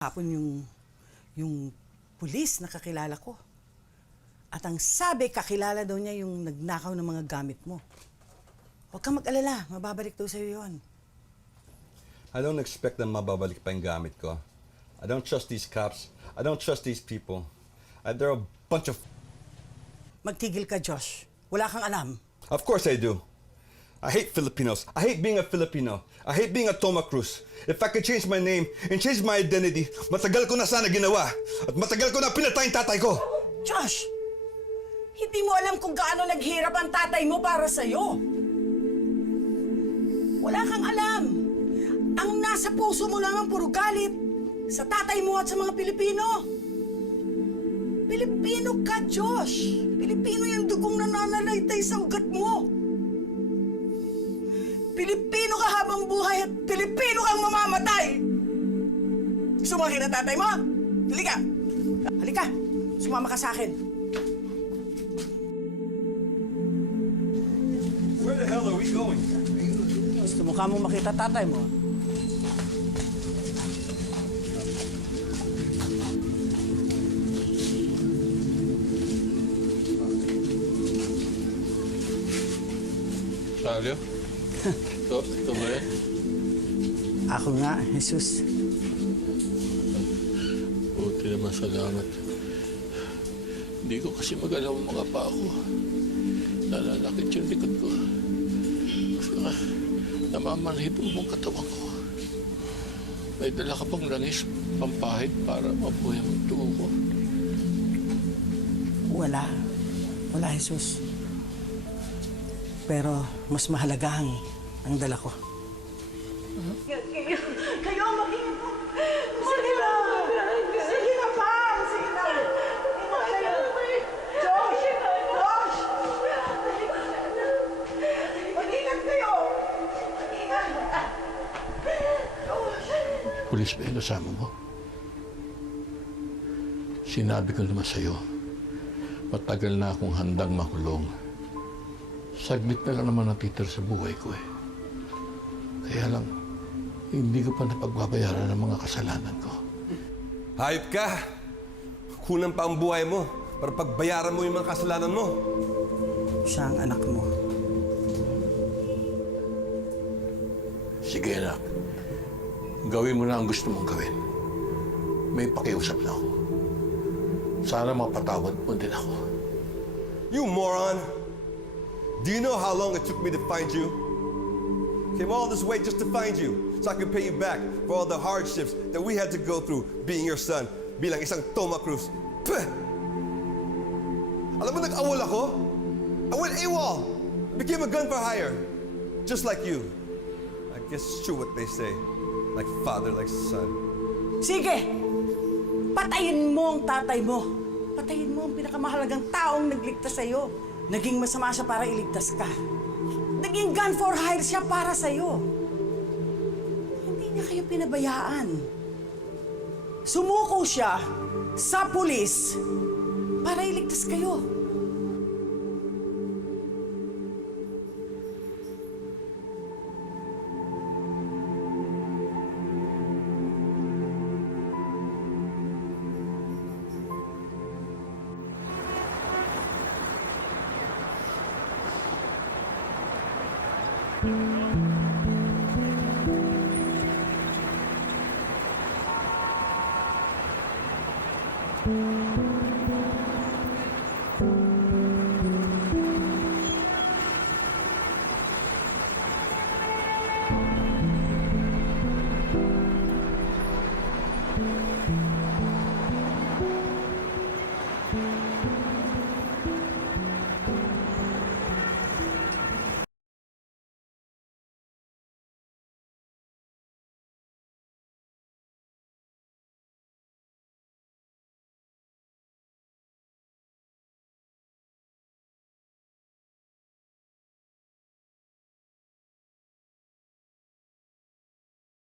Hapon yung pulis na kakilala ko. At ang sabi, kakilala daw niya yung nagnakaw ng mga gamit mo. Huwag kang mag-alala, mababalik daw sa'yo yun. I don't expect na mababalik pa yung gamit ko. I don't trust these cops. I don't trust these people. They're a bunch of... Magtigil ka, Josh. Wala kang alam. Of course I do. I hate Filipinos. I hate being a Filipino. I hate being a Toma Cruz. If I could change my name and change my identity, matagal ko na sana ginawa. At matagal ko na pinatay yung tatay ko. Josh! Hindi mo alam kung gaano naghirap ang tatay mo para sa'yo. Wala kang alam. Ang nasa puso mo lang ang puro galit sa tatay mo at sa mga Pilipino. Pilipino ka, Josh. Pilipino yung dugong nananalaytay sa ugat mo. Pilipino ka habang buhay at Pilipino kang mamamatay! Sumaki na tatay mo? Halika! Halika! Sumama ka sa akin. Where the hell are we going? Gusto mo ka mong makita tatay mo? Salio? Ito ba yan? Ako nga, Jesus. Buti naman, salamat. Hindi ko kasi magalaw ang mga pa ako. Nalalakit yung likod ko. Saka namamanhid ang katawan ko. May dala ka pang langis, pampahid para mabuhay ang tugo ko. Wala. Wala, Jesus. Pero mas mahalaga ang dala ko. Kayo, mag-ingat po. Sige na. Sige na pa. Sige na. Ingat kayo. Josh! Josh! Mag-ingat kayo. Mag-ingat. Josh! Pulis ba yung kasama mo? Sinabi ko naman sa'yo, matagal na akong handang makulong. Saglit na lang naman natitira sa buhay ko eh. Kaya lang, hindi ko pa napagbabayaran ng mga kasalanan ko. Hayop ka! Kunan pa ang buhay mo para pagbayaran mo yung mga kasalanan mo. Siya ang anak mo. Sige anak, gawin mo na ang gusto mong gawin. May pakiusap na ako. Sana mapatawad mo din ako. You moron! Do you know how long it took me to find you? Came all this way just to find you, so I could pay you back for all the hardships that we had to go through being your son, bilang isang Toma Cruz. Puh! Alam mo, nag-awol ako? I went AWOL! Became a gun for hire. Just like you. I guess it's true what they say. Like father, like son. Sige! Patayin mo ang tatay mo. Patayin mo ang pinakamahalagang taong nagligtas sa'yo. Naging masama siya para iligtas ka. Naging gun for hire siya para sa'yo. Hindi niya kayo pinabayaan. Sumuko siya sa pulis para iligtas kayo.